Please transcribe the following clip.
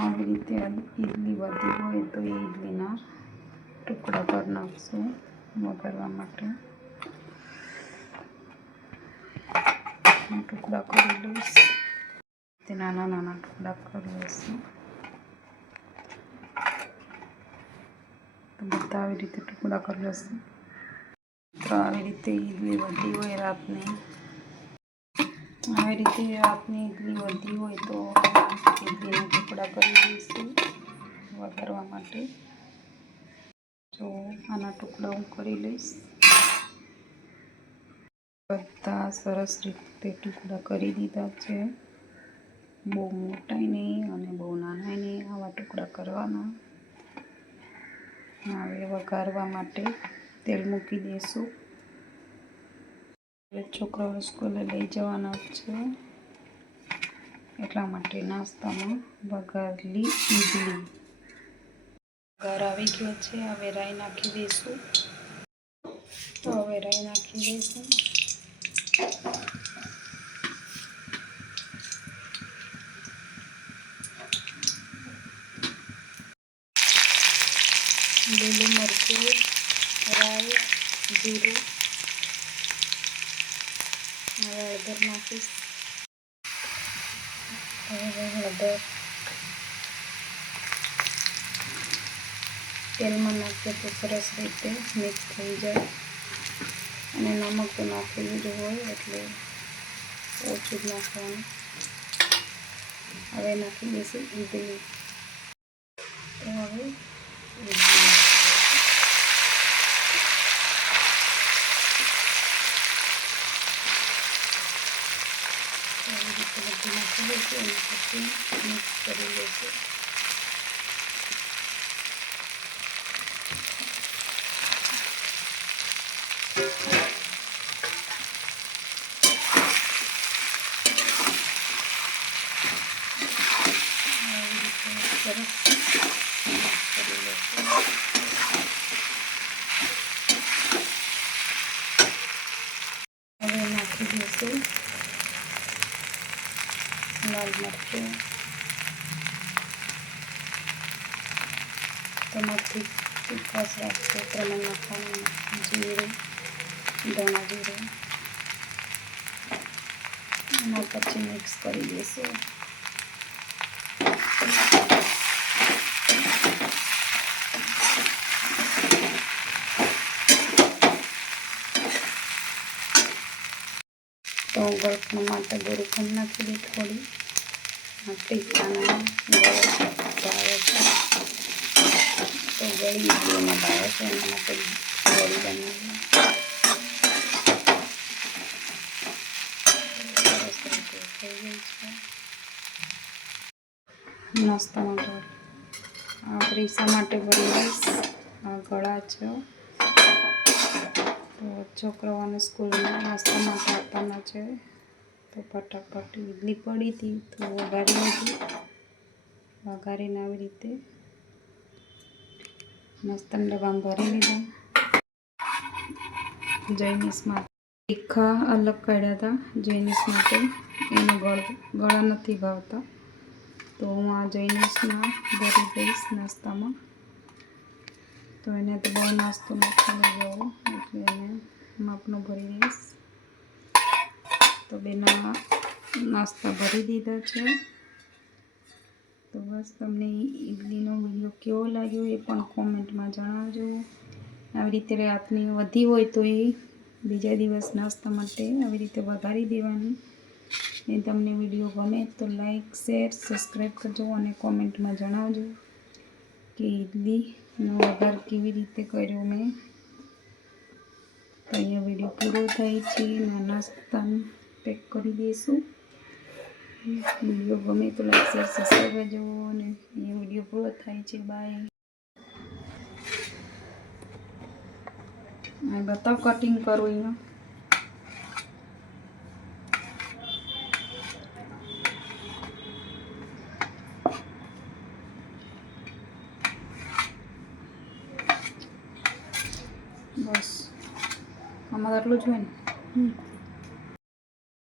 આવી રીતે ઈડલી વધી હોય તો એ ઈડલીના ટુકડા કરી નાખશું વઘારવા માટે. ટુકડા કરી લઈશ, તે નાના નાના ટુકડા કરી લઈશું. તો બધા આવી રીતે ટુકડા કરી લઈશું. તો આવી રીતે ઈડલી વધી હોય રાતની, આવી રીતે રાતની ઈડલી વધી હોય તો ઈડલીના ટુકડા કરી દઈશું વઘારવા માટે. જો આના ટુકડા હું કરી લઈશ. બધા સરસ રીતે ટુકડા કરી દીધા છે. બહુ મોટા નહીં અને બહુ નાના નહીં, આવા ટુકડા કરવાના. હવે વઘારવા માટે તેલ મૂકી દઈશું. છોકરાઓ સ્કૂલે લઈ જવાના છે એટલા માટે નાસ્તામાં વઘારેલી ઈડલી. વઘાર આવી ગયો છે, હવે રાઈ નાખી દઈશું. તો હવે રાઈ નાખી દઈશું. લીલું મરચું, રાઈ, જીરું. હવે હળદર નાખીશ. હવે હળદર તેલમાં નાખીએ તો સરસ રીતે મિક્સ થઈ જાય. અને નમક તો નાખેલું જ હોય એટલે ઓછું જ નાખવાનું. હવે નાખી દઈશું ઈડલી. તો હવે ઈડલી આવી રીતે બધું નાખી દઈશું અને પછી મિક્સ કરી લઈશું. સરસ કરી લઈશું. હવે નાખી દઈશું લાલ મરચું. તમારથી તીખાશ રાખશે પ્રમાણ નાખવાનું. જીરું, ધાણા જીરું એના પછી મિક્સ કરી દઈશું. તો ગળપણ માટે ગોળખંડ નાખી દઈ થોડી. ટીકાના ગળો ભાવે છે તો ગળી ઈડલીમાં ભાવે છે એના માટે ગળી બનાવીએ. સરસ રીતે થઈ ગઈ છે. નાસ્તા માટે આ રીસા માટે ભરી દઈશ. આ ગળા છે તો છોકરાઓને સ્કૂલમાં નાસ્તા માટે આપવાના છે. તો ફટાફટ ઈડલી પડી હતી તો વઘારી લીધી. વઘારીને આવી રીતે નાસ્તાના ડબ્બામાં ભરી લીધા. જૈનિશ માટે તીખા અલગ કાઢ્યા હતા. જૈનિશ માટે એને ગળા નથી ભાવતા તો હું આ જૈનિશમાં ભરી દઈશ નાસ્તામાં. તો એને તો બહુ નાસ્તો નથી લેવો એટલે એને માપનો ભરી દઈશ. તો બેના નાસ્તા ભરી દીધા છે. તો બસ તમને ઈડલીનો વિડીયો કેવો લાગ્યો એ પણ કોમેન્ટમાં જણાવજો. આવી રીતે રાતની વધી હોય તો એ બીજા દિવસ નાસ્તા માટે આવી રીતે વઘારી દેવાની. એ તમને વિડીયો ગમે તો લાઈક, શેર, સબસ્ક્રાઈબ કરજો અને કોમેન્ટમાં જણાવજો કે ઈડલીનો વઘાર કેવી રીતે કર્યો મેં. તો અહીંયા વિડીયો પૂરો થાય છે. નાસ્તાનું પેક કરી દઈશું. વિડીયો ગમે તો લાઈક, શેર, સબસ્ક્રાઈબ કરજો અને અહીંયા વિડીયો પૂરો થાય છે. બાય. બતાવ કટિંગ કરું અહીંયા. બસ આમાં આટલું જ હોય ને.